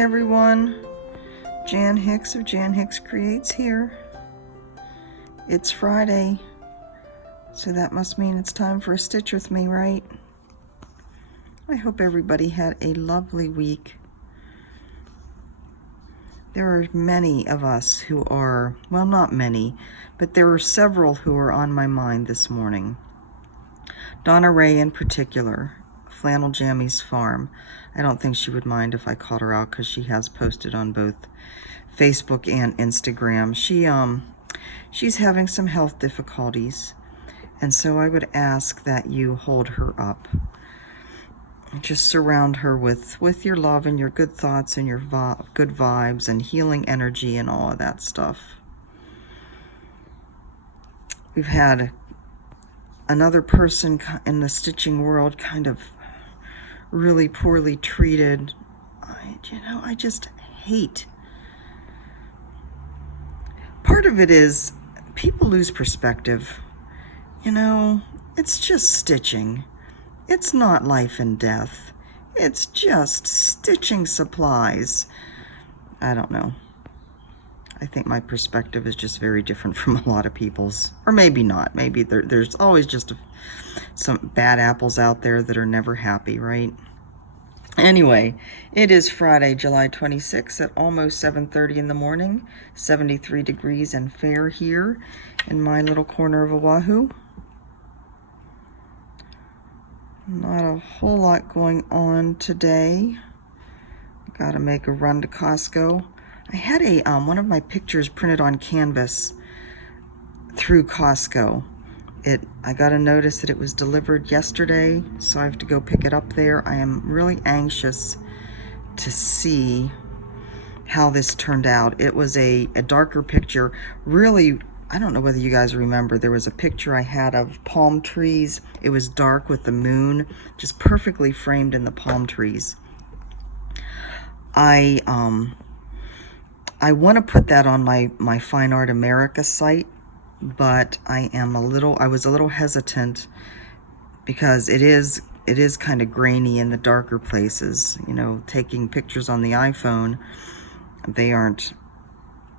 everyone. Jan Hicks of Jan Hicks Creates here. It's Friday, so that must mean it's time for a stitch with me, right? I hope everybody had a lovely week. There are many of us who are, well, not many, but there are several who are on my mind this morning. Donna Ray in particular, Flannel Jammy's Farm. I don't think she would mind if I called her out because she has posted on both Facebook and Instagram. She's having some health difficulties, and so I would ask that you hold her up. Just surround her with your love and your good thoughts and your good vibes and healing energy and all of that stuff. We've had another person in the stitching world kind of really poorly treated. I just hate. Part of it is people lose perspective. It's just stitching. It's not life and death. It's just stitching supplies. I don't know. I think my perspective is just very different from a lot of people's. Or maybe not. Maybe there's always just some bad apples out there that are never happy, right? Anyway, it is Friday, July 26th at almost 7:30 in the morning. 73 degrees and fair here in my little corner of Oahu. Not a whole lot going on today. Got to make a run to Costco. I had one of my pictures printed on canvas through Costco. I got a notice that it was delivered yesterday, so I have to go pick it up there. I am really anxious to see how this turned out. It was a darker picture. Really, I don't know whether you guys remember, there was a picture I had of palm trees. It was dark with the moon, just perfectly framed in the palm trees. I want to put that on my Fine Art America site, but I was a little hesitant because it is kind of grainy in the darker places. Taking pictures on the iPhone, they aren't,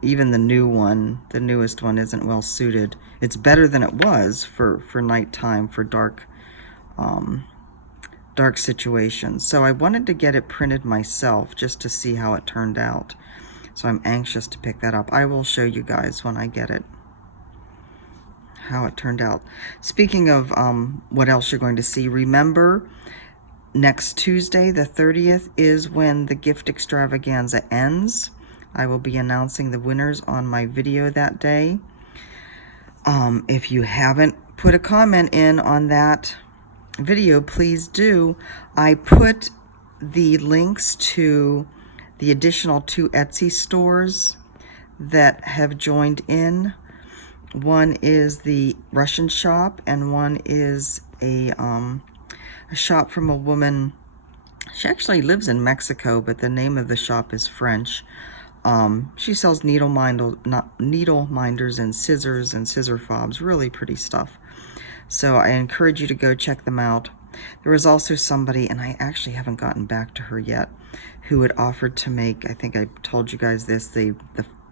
even the newest one isn't well suited. It's better than it was for nighttime, for dark situations. So I wanted to get it printed myself just to see how it turned out. So I'm anxious to pick that up. I will show you guys when I get it how it turned out. Speaking of what else you're going to see, remember next Tuesday, the 30th, is when the gift extravaganza ends. I will be announcing the winners on my video that day. If you haven't put a comment in on that video, please do. I put the links to the additional 2 Etsy stores that have joined in. One is the Russian shop, and one is a shop from a woman. She actually lives in Mexico, but the name of the shop is French. She sells needle minders and scissors and scissor fobs, really pretty stuff. So I encourage you to go check them out. There was also somebody, and I actually haven't gotten back to her yet, who had offered to make, I think I told you guys this, the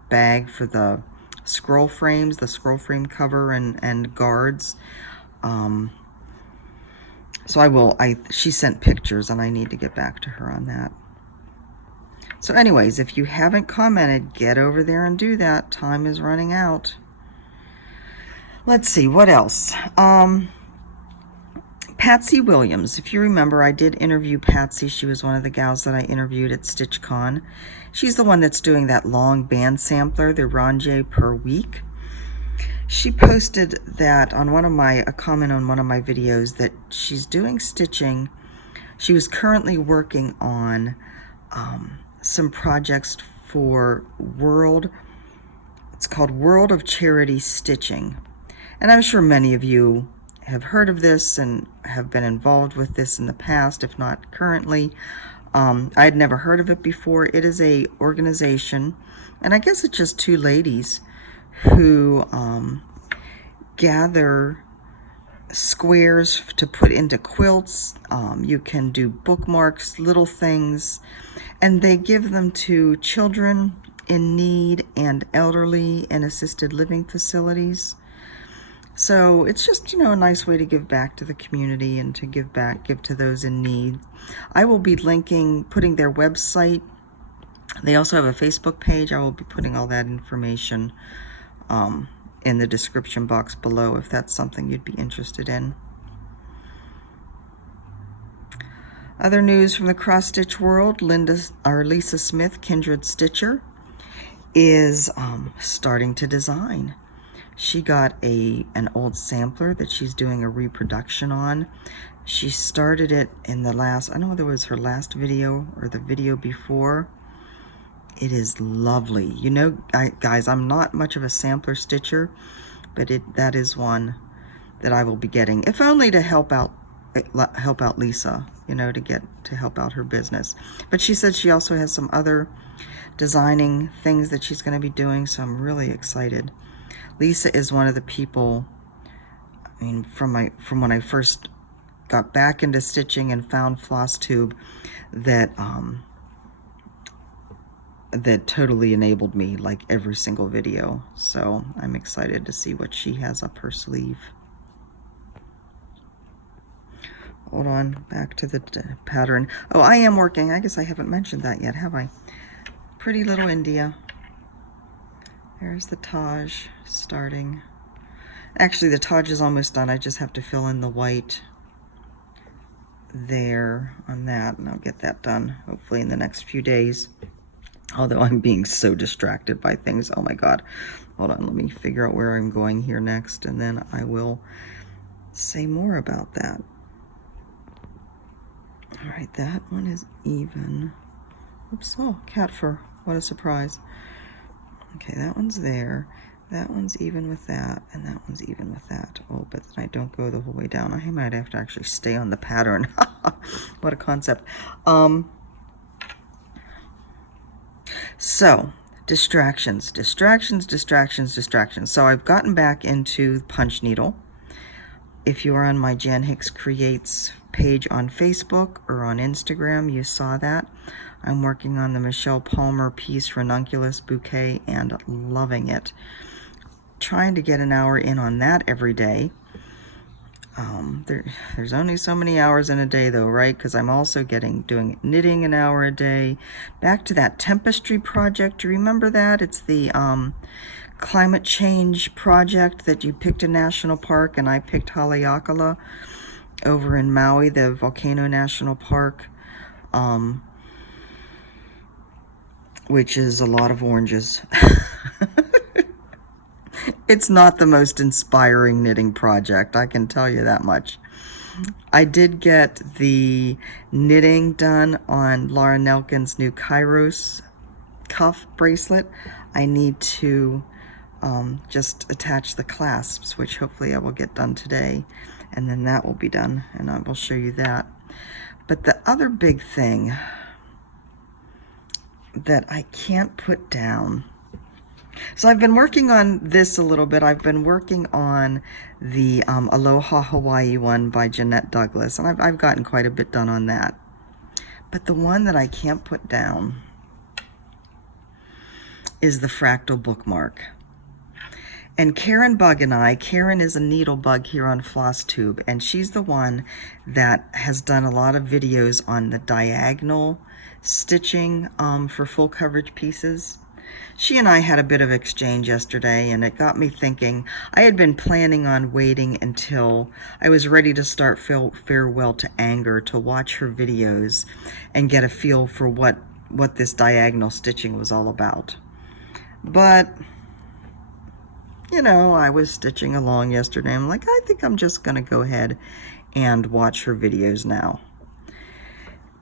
bag for the scroll frames, the scroll frame cover and guards. So she sent pictures, and I need to get back to her on that. So anyways, if you haven't commented, get over there and do that. Time is running out. Let's see, what else? Patsy Williams. If you remember, I did interview Patsy. She was one of the gals that I interviewed at StitchCon. She's the one that's doing that long band sampler, the Range per week. She posted that on a comment on one of my videos that she's doing stitching. She was currently working on some projects for it's called World of Charity Stitching. And I'm sure many of you have heard of this and have been involved with this in the past, if not currently. I had never heard of it before. It is a organization, and I guess it's just 2 ladies who gather squares to put into quilts. You can do bookmarks, little things, and they give them to children in need and elderly in assisted living facilities. So it's just, a nice way to give back to the community and to give to those in need. I will be putting their website. They also have a Facebook page. I will be putting all that information in the description box below if that's something you'd be interested in. Other news from the cross stitch world: Lisa Smith, Kindred Stitcher, is starting to design. She got an old sampler that she's doing a reproduction on. She started it in the last, I don't know whether it was her last video or the video before. It is lovely. Guys, I'm not much of a sampler stitcher, but that is one that I will be getting, if only to help out Lisa, to help out her business. But she said she also has some other designing things that she's going to be doing, so I'm really excited. Lisa is one of the people, from when I first got back into stitching and found floss tube, that totally enabled me, like every single video. So I'm excited to see what she has up her sleeve. Hold on, back to the pattern. Oh, I am working. I guess I haven't mentioned that yet, have I? Pretty Little India. There's the Taj starting. Actually, the Taj is almost done. I just have to fill in the white there on that, and I'll get that done hopefully in the next few days. Although I'm being so distracted by things. Oh my God. Hold on, let me figure out where I'm going here next, and then I will say more about that. All right, that one is even. Oops, oh, cat fur. What a surprise. Okay, that one's there. That one's even with that, and that one's even with that. Oh, but then I don't go the whole way down. I might have to actually stay on the pattern. What a concept. So, distractions. So I've gotten back into punch needle. If you are on my Jan Hicks Creates page on Facebook or on Instagram, you saw that. I'm working on the Michelle Palmer Peace Ranunculus bouquet and loving it. Trying to get an hour in on that every day. There's only so many hours in a day though, right? Because I'm also doing knitting an hour a day. Back to that tapestry project. Do you remember that? It's the climate change project that you picked a national park, and I picked Haleakala over in Maui, the Volcano National Park, which is a lot of oranges. It's not the most inspiring knitting project, I can tell you that much. I did get the knitting done on Laura Nelkin's new Kairos cuff bracelet. I need to just attach the clasps, which hopefully I will get done today, and then that will be done, and I will show you that. But the other big thing that I can't put down, so I've been working on this a little bit. I've been working on the Aloha Hawaii one by Jeanette Douglas, and I've gotten quite a bit done on that. But the one that I can't put down is the fractal bookmark. And Karen Bug and Karen is a needle bug here on FlossTube, and she's the one that has done a lot of videos on the diagonal stitching for full coverage pieces. She and I had a bit of exchange yesterday, and it got me thinking. I had been planning on waiting until I was ready to start Farewell to Anger to watch her videos and get a feel for what this diagonal stitching was all about. But you know, I was stitching along yesterday. I'm like, I think I'm just going to go ahead and watch her videos now.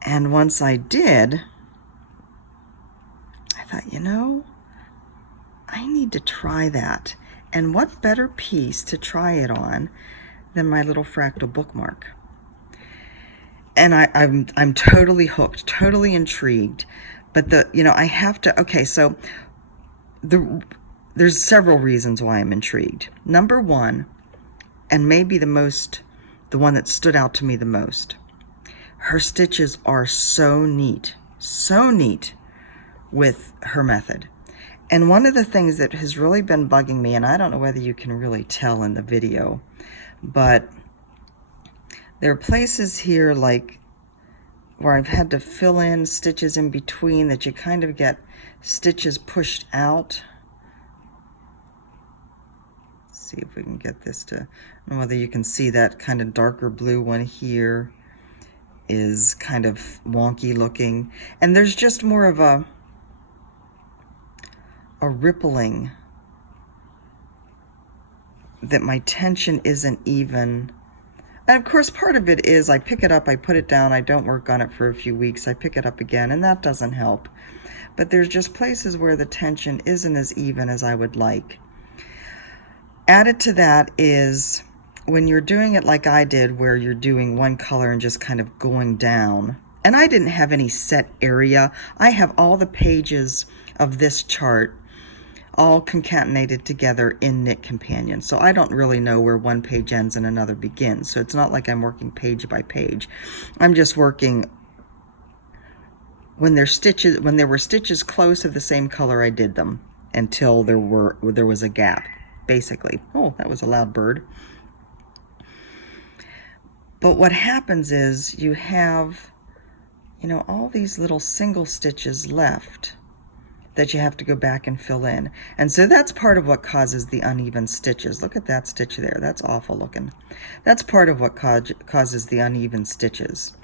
And once I did, I thought, you know, I need to try that. And what better piece to try it on than my little fractal bookmark? And I'm totally hooked, totally intrigued. But I have to, okay, so there's several reasons why I'm intrigued. Number one, and maybe the one that stood out to me the most. Her stitches are so neat with her method. And one of the things that has really been bugging me, and I don't know whether you can really tell in the video, but there are places here like where I've had to fill in stitches in between that you kind of get stitches pushed out. Let's see if we can get this to, I don't know whether you can see that kind of darker blue one here is kind of wonky looking. And there's just more of a rippling that my tension isn't even. And of course, part of it is I pick it up, I put it down, I don't work on it for a few weeks, I pick it up again, and that doesn't help. But there's just places where the tension isn't as even as I would like. Added to that is when you're doing it like I did, where you're doing one color and just kind of going down. And I didn't have any set area. I have all the pages of this chart all concatenated together in Knit Companion. So I don't really know where one page ends and another begins. So it's not like I'm working page by page. I'm just working when there were stitches close of the same color, I did them until there was a gap, basically. Oh, that was a loud bird. But what happens is you have, all these little single stitches left that you have to go back and fill in. And so that's part of what causes the uneven stitches. Look at that stitch there. That's awful looking. That's part of what causes the uneven stitches.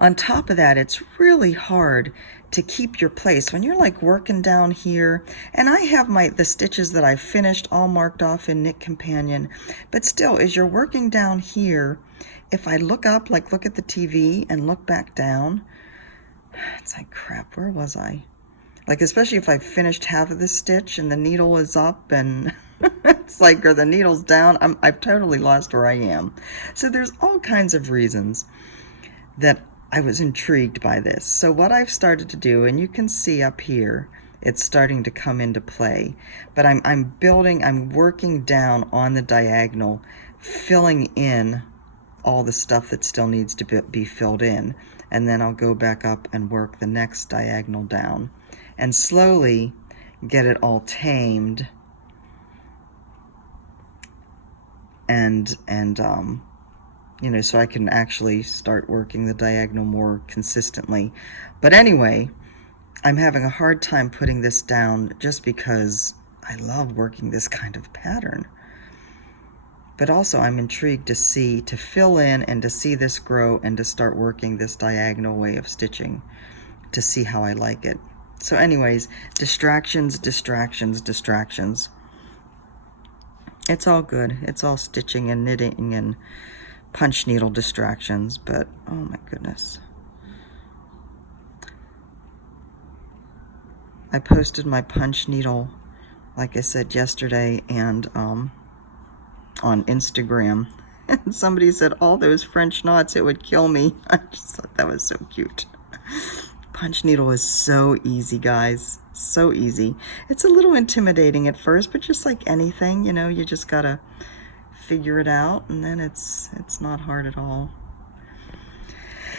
On top of that, it's really hard to keep your place when you're like working down here. And I have the stitches that I've finished all marked off in Knit Companion, but still, as you're working down here, if I look up, like look at the TV and look back down, it's like, crap, where was I? Like, especially if I finished half of the stitch and the needle is up and it's like, or the needle's down, I've totally lost where I am. So there's all kinds of reasons that I was intrigued by this. So what I've started to do, and you can see up here, it's starting to come into play, but I'm working down on the diagonal, filling in all the stuff that still needs to be filled in, and then I'll go back up and work the next diagonal down and slowly get it all tamed and so I can actually start working the diagonal more consistently. But anyway, I'm having a hard time putting this down just because I love working this kind of pattern. But also I'm intrigued to fill in and to see this grow and to start working this diagonal way of stitching to see how I like it. So anyways, distractions. It's all good. It's all stitching and knitting and punch needle distractions, but oh my goodness. I posted my punch needle, like I said yesterday, and on Instagram. And somebody said, all those French knots, it would kill me. I just thought that was so cute. Punch needle is so easy, guys. So easy. It's a little intimidating at first, but just like anything, you just gotta figure it out, and then it's not hard at all.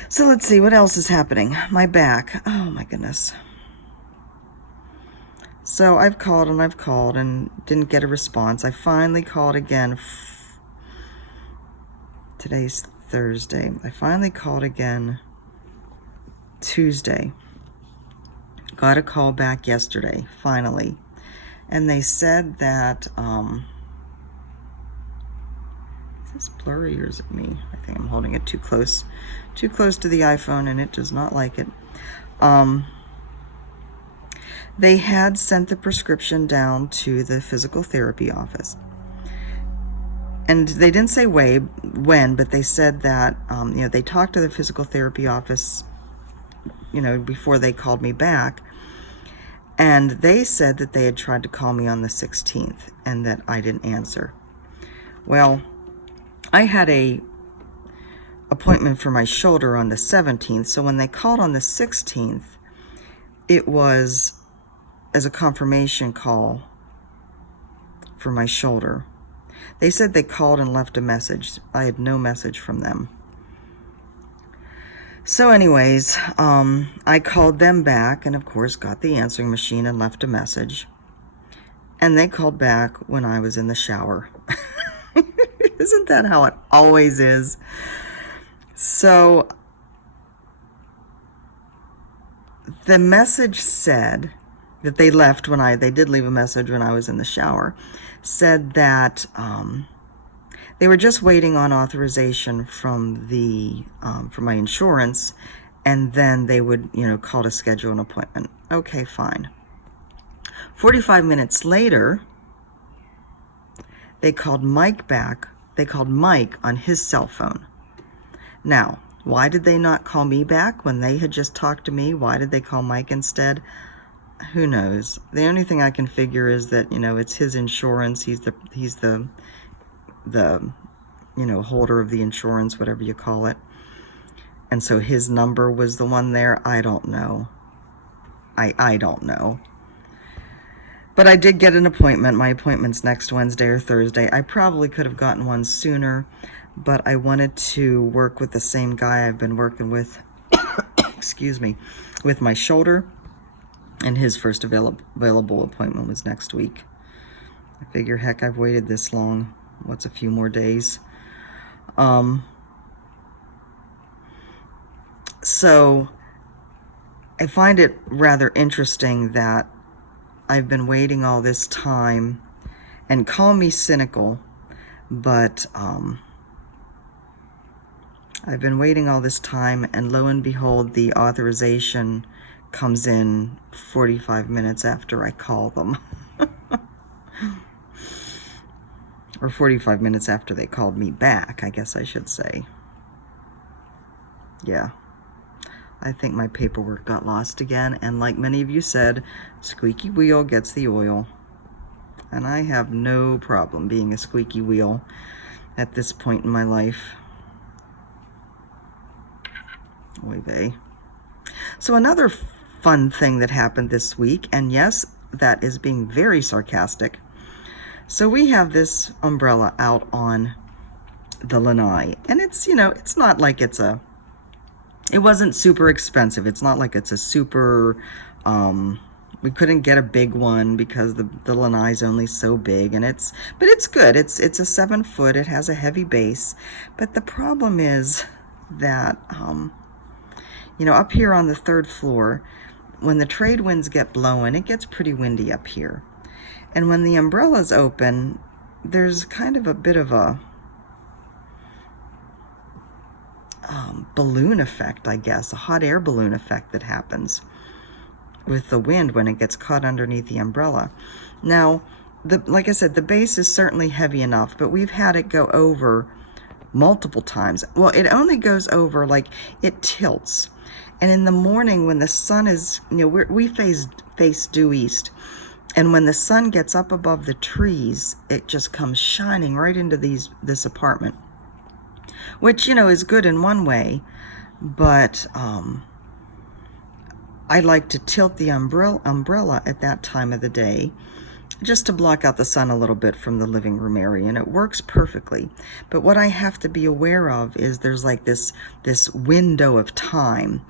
So let's see what else is happening. My back. Oh my goodness. So I've called and didn't get a response. I finally called again. Today's Thursday. I finally called again Tuesday. Got a call back yesterday, finally. And they said that, is this blurry or is it me? I think I'm holding it too close to the iPhone and it does not like it. They had sent the prescription down to the physical therapy office. And they didn't say when, but they said that, they talked to the physical therapy office, before they called me back. And they said that they had tried to call me on the 16th and that I didn't answer. Well, I had a appointment for my shoulder on the 17th. So when they called on the 16th, it was as a confirmation call for my shoulder. They said they called and left a message. I had no message from them. So anyways, I called them back and of course got the answering machine and left a message. And they called back when I was in the shower. Isn't that how it always is? So the message said that they left when they did leave a message when I was in the shower, said that they were just waiting on authorization from from my insurance, and then they would, call to schedule an appointment. Okay, fine. 45 minutes later, they called Mike back. They called Mike on his cell phone. Now, why did they not call me back when they had just talked to me? Why did they call Mike instead? Who knows? The only thing I can figure is that, it's his insurance. He's the holder of the insurance, whatever you call it. And so his number was the one there. I don't know. I don't know. But I did get an appointment. My appointment's next Wednesday or Thursday. I probably could have gotten one sooner, but I wanted to work with the same guy I've been working with, excuse me, with my shoulder. And his first available appointment was next week. I figure, heck, I've waited this long. What's a few more days? So I find it rather interesting that I've been waiting all this time, and call me cynical, but I've been waiting all this time, and lo and behold, the authorization comes in 45 minutes after I call them. Or 45 minutes after they called me back, I guess I should say. Yeah. I think my paperwork got lost again, and like many of you said, squeaky wheel gets the oil. And I have no problem being a squeaky wheel at this point in my life. Oy vey. So another fun thing that happened this week, and yes, that is being very sarcastic. So we have this umbrella out on the lanai, and it's, it's not like it wasn't super expensive. It's not like it's a super, we couldn't get a big one because the lanai is only so big, and but it's good. It's a 7 foot, it has a heavy base, but the problem is that, up here on the 3rd floor, when the trade winds get blowing, it gets pretty windy up here. And when the umbrella's open, there's kind of a bit of a balloon effect, I guess, a hot air balloon effect that happens with the wind when it gets caught underneath the umbrella. Now, like I said, the base is certainly heavy enough, but we've had it go over multiple times. Well, it only goes over, like, it tilts. And in the morning when the sun is, we face due east, and when the sun gets up above the trees, it just comes shining right into this apartment, which, is good in one way, but I like to tilt the umbrella at that time of the day just to block out the sun a little bit from the living room area, and it works perfectly. But what I have to be aware of is there's like this window of time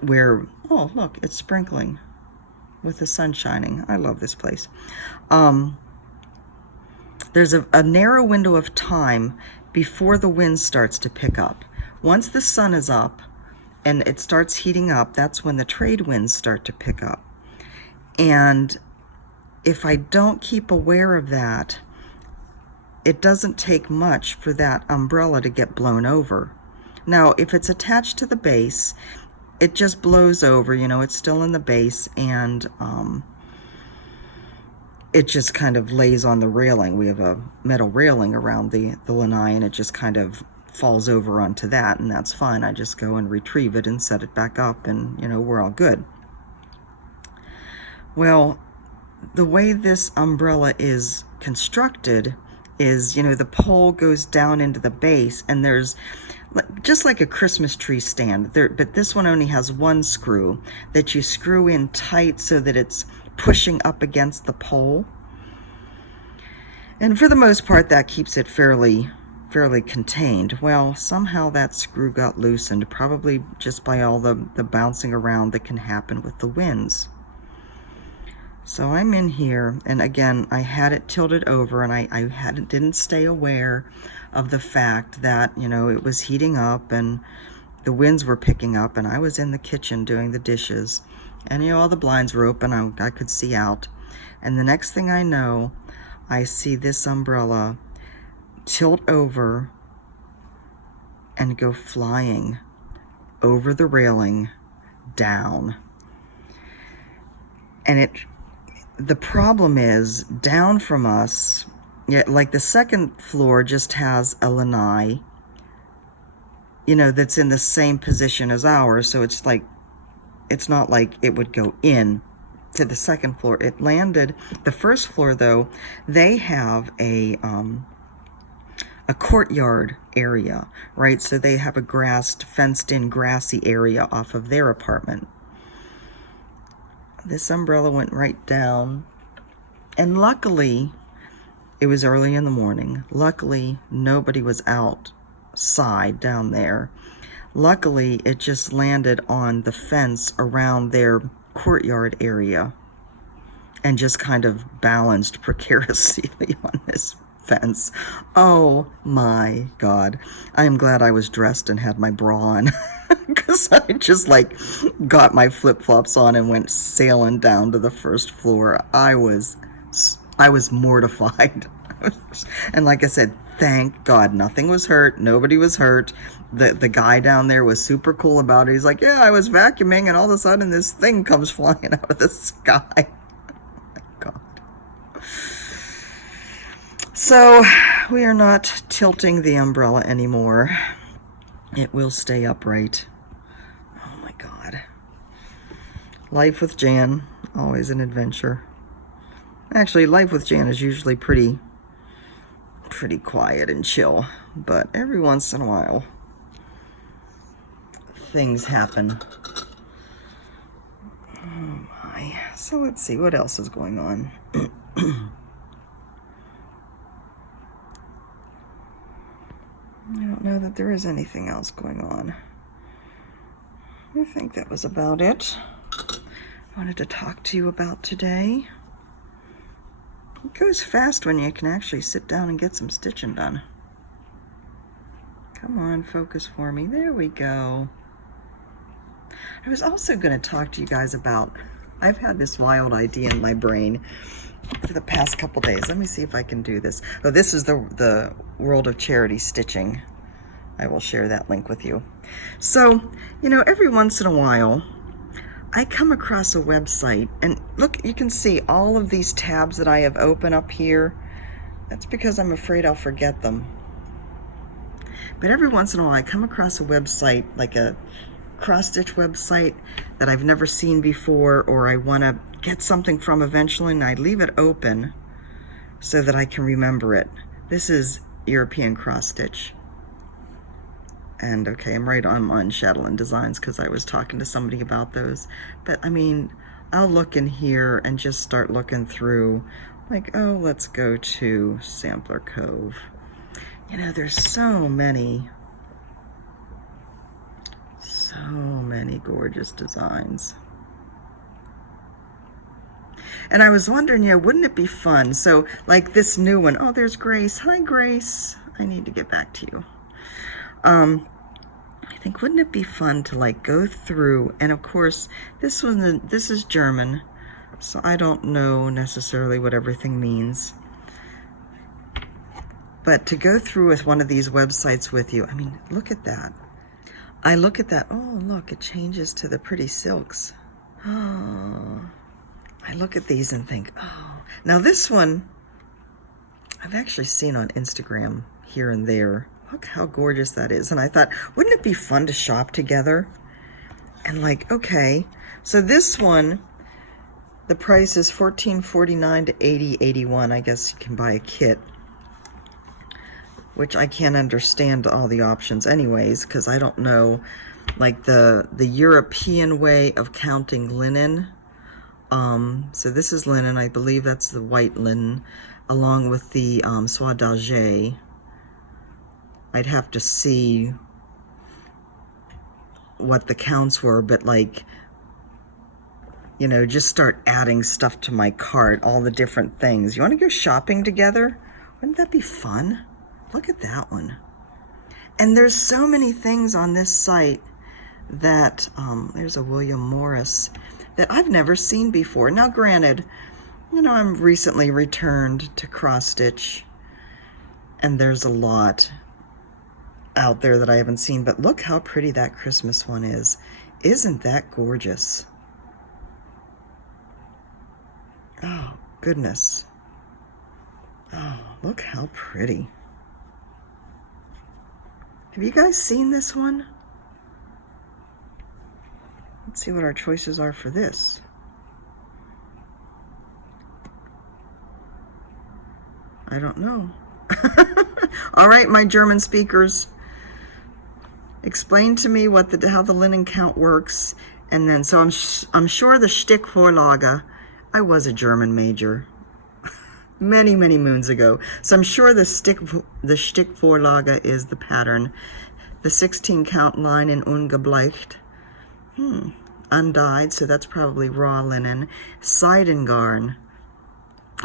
where, oh, look, it's sprinkling with the sun shining. I love this place. There's a narrow window of time before the wind starts to pick up. Once the sun is up and it starts heating up, that's when the trade winds start to pick up. And if I don't keep aware of that, it doesn't take much for that umbrella to get blown over. Now, if it's attached to the base, it just blows over, it's still in the base, and it just kind of lays on the railing. We have a metal railing around the lanai, and it just kind of falls over onto that, and that's fine. I just go and retrieve it and set it back up, and, we're all good. Well, the way this umbrella is constructed is, the pole goes down into the base, and there's just like a Christmas tree stand there, but this one only has one screw that you screw in tight so that it's pushing up against the pole. And for the most part, that keeps it fairly contained. Well, somehow that screw got loosened, probably just by all the bouncing around that can happen with the winds. So I'm in here, and again, I had it tilted over, and I didn't stay aware of the fact that, you know, it was heating up and the winds were picking up, and I was in the kitchen doing the dishes, and, you know, all the blinds were open. I could see out, and the next thing I know, I see this umbrella tilt over and go flying over the railing down. And the problem is, down from us, yeah, like the second floor just has a lanai, you know, that's in the same position as ours, so it's like, it's not like it would go in to the second floor. It landed, the first floor though, they have a courtyard area, right? So they have a fenced in grassy area off of their apartment. This umbrella went right down, and luckily, it was early in the morning. Luckily, nobody was outside down there. Luckily, it just landed on the fence around their courtyard area and just kind of balanced precariously on this fence. Oh my God. I am glad I was dressed and had my bra on, because I just like got my flip-flops on and went sailing down to the first floor. I was mortified. And like I said, thank God nothing was hurt. Nobody was hurt. The guy down there was super cool about it. He's like, yeah, I was vacuuming and all of a sudden this thing comes flying out of the sky. God. So we are not tilting the umbrella anymore. It will stay upright. Oh my God. Life with Jan, always an adventure. Actually, life with Jan is usually pretty quiet and chill, but every once in a while things happen. Oh my. So let's see what else is going on. I don't know that there is anything else going on. I think that was about it I wanted to talk to you about today. It goes fast when you can actually sit down and get some stitching done. Come on, focus for me. There we go. I was also going to talk to you guys about, I've had this wild idea in my brain for the past couple days. Let me see if I can do this. Oh, this is the World of Charity Stitching. I will share that link with you. So, you know, every once in a while, I come across a website, and look, you can see all of these tabs that I have open up here. That's because I'm afraid I'll forget them. But every once in a while, I come across a website, like a cross-stitch website that I've never seen before, or I want to get something from eventually, and I leave it open so that I can remember it. This is European cross-stitch. And okay, I'm on Chatelaine Designs because I was talking to somebody about those. But I mean, I'll look in here and just start looking through, like, oh, let's go to Sampler Cove. You know, there's so many gorgeous designs. And I was wondering, you know, wouldn't it be fun? So, like this new one, oh, there's Grace. Hi, Grace. I need to get back to you. I think, wouldn't it be fun to like go through, and of course, this is German, so I don't know necessarily what everything means. But to go through with one of these websites with you, I mean, look at that. I look at that, oh, look, it changes to the pretty silks. Oh, I look at these and think, oh. Now this one, I've actually seen on Instagram here and there. Look how gorgeous that is. And I thought, wouldn't it be fun to shop together? And like, okay, so this one, the price is $14.49 to $80.81. I guess you can buy a kit, which I can't understand all the options anyways, because I don't know, like the European way of counting linen. So this is linen. I believe that's the white linen. along with the soie d'Alger. I'd have to see what the counts were, but like, you know, just start adding stuff to my cart, all the different things. You want to go shopping together? Wouldn't that be fun? Look at that one. And there's so many things on this site that, there's a William Morris that I've never seen before. Now, granted, you know, I'm recently returned to cross stitch, and there's a lot out there that I haven't seen, but look how pretty that Christmas one is. Isn't that gorgeous? Oh, goodness. Oh, look how pretty. Have you guys seen this one? Let's see what our choices are for this. I don't know. All right, my German speakers, explain to me what how the linen count works, and then so I'm sure the Stickvorlage. I was a German major many moons ago, so I'm sure the Stickvorlage is the pattern. The 16 count line in ungebleicht. Undyed, so that's probably raw linen. Seidengarn.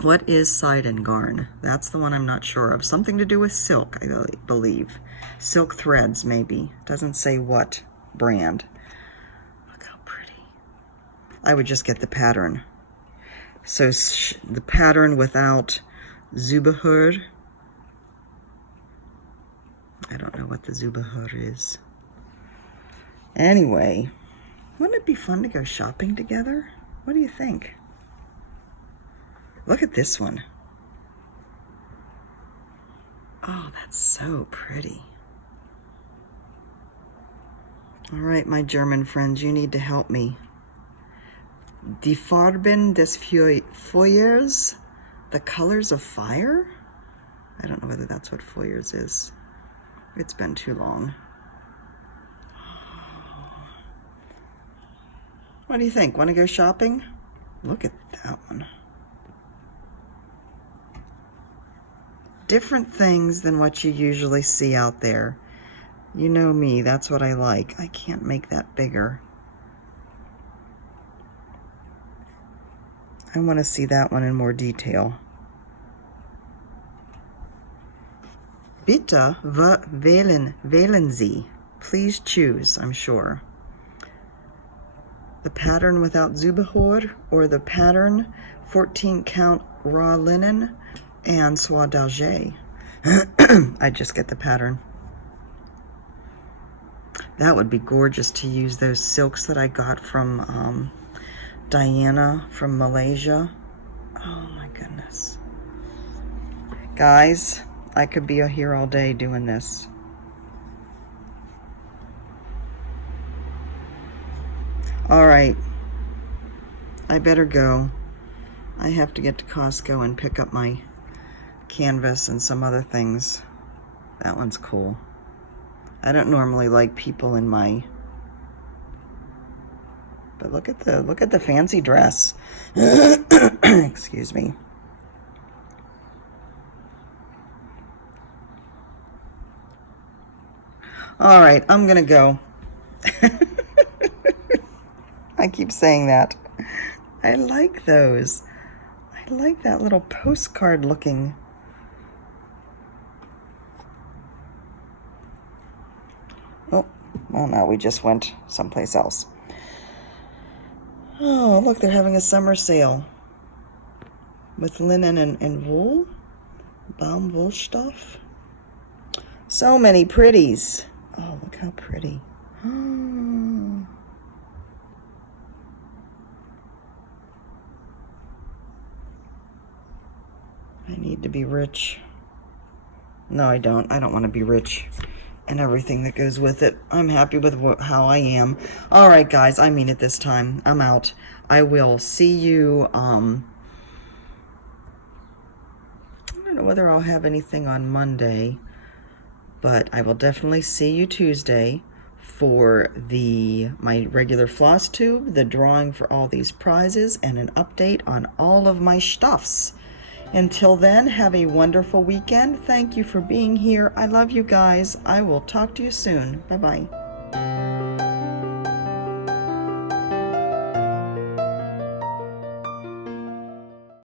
What is Seidengarn? That's the one I'm not sure of. Something to do with silk, I believe. Silk threads, maybe. Doesn't say what brand. Look how pretty. I would just get the pattern. So the pattern without Zubehör. I don't know what the Zubehör is. Anyway, wouldn't it be fun to go shopping together? What do you think? Look at this one. Oh, that's so pretty. All right, my German friends, you need to help me. Die Farben des Feuers, the colors of fire? I don't know whether that's what Feuers is. It's been too long. What do you think? Want to go shopping? Look at that one. Different things than what you usually see out there. You know me, that's what I like. I can't make that bigger. I want to see that one in more detail. Bitte wählen Sie. Please choose, I'm sure. The pattern without Zubehör, or the pattern 14 count raw linen and soie d'Alger. I just get the pattern. That would be gorgeous to use those silks that I got from Diana from Malaysia. Oh my goodness. Guys, I could be here all day doing this. All right, I better go. I have to get to Costco and pick up my canvas and some other things. That one's cool. I don't normally like people in my, but look at the fancy dress. Excuse me. All right, I'm gonna go. I keep saying that. I like those. I like that little postcard looking. Oh, well, no, we just went someplace else. Oh, look, they're having a summer sale with linen and wool, Baumwollstoff. So many pretties. Oh, look how pretty. I need to be rich. No, I don't. I don't want to be rich and everything that goes with it. I'm happy with how I am. All right, guys, I mean it this time. I'm out. I will see you. I don't know whether I'll have anything on Monday, but I will definitely see you Tuesday for my regular floss tube, the drawing for all these prizes, and an update on all of my stuffs. Until then, have a wonderful weekend. Thank you for being here. I love you guys. I will talk to you soon. Bye-bye.